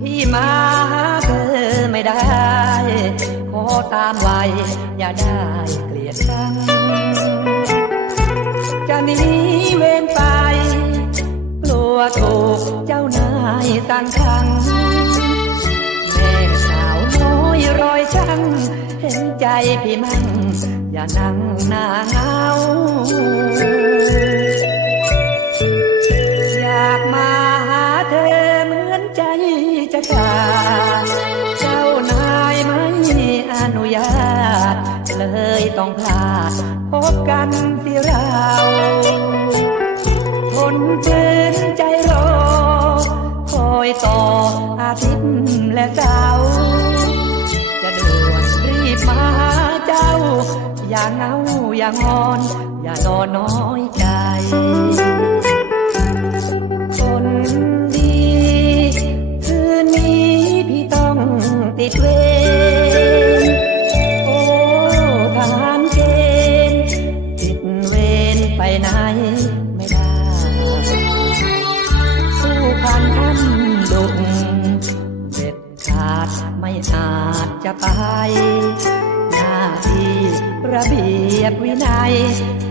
พี่มาหาเธอไม่ได้ ขอตามไว้อย่าได้เกลียดชัง จะหนีเวรไป กลัวถูกเจ้านายตั้งคังแม่สาวน้อยรอยช่างเห็นใจพี่มั่งอย่านั่งหน้าเงา ใจจะขาดเจ้านายไม่อนุญาต เลยต้องพลาดพบกันที่เราทนฝืนใจรอ คอยต่ออาทิตย์และเจ้า จะด่วนรีบมาหาเจ้า อย่าเงาอย่างงอน อย่านอนน้อยใจ ไปไหนไม่ได้ สู้พันท่านดุเด็ดขาดไม่อาจจะไป หน้าที่ระเบียบวินัย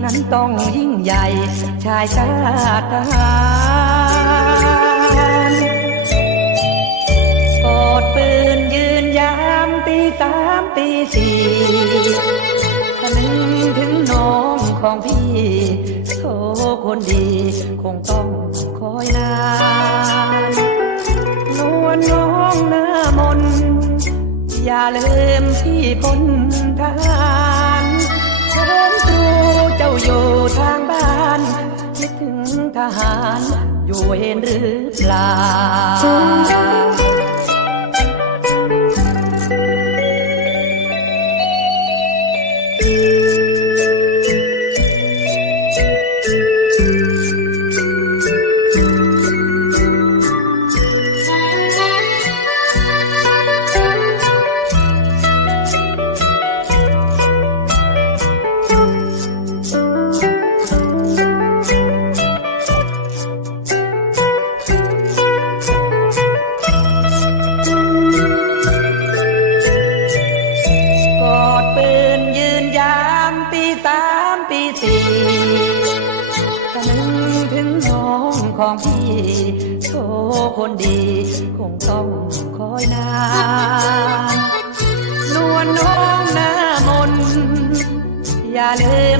นั้นต้องยิ่งใหญ่ ชายชาติทหารกอดปืนยืนยามตีสามตีสี่ ของพี่โธคนดี คงต้องคอยนานนวลน้องหน้ามน อย่าลืมพี่พลทหารผมตรูเจ้าอยู่ทางบ้านคิดถึงทหาร อยู่เห็นหรือเปล่า นึกถึงน้องของพี่โทคนดี คงต้องคอยนานนวลน้องหน้ามนอย่าลื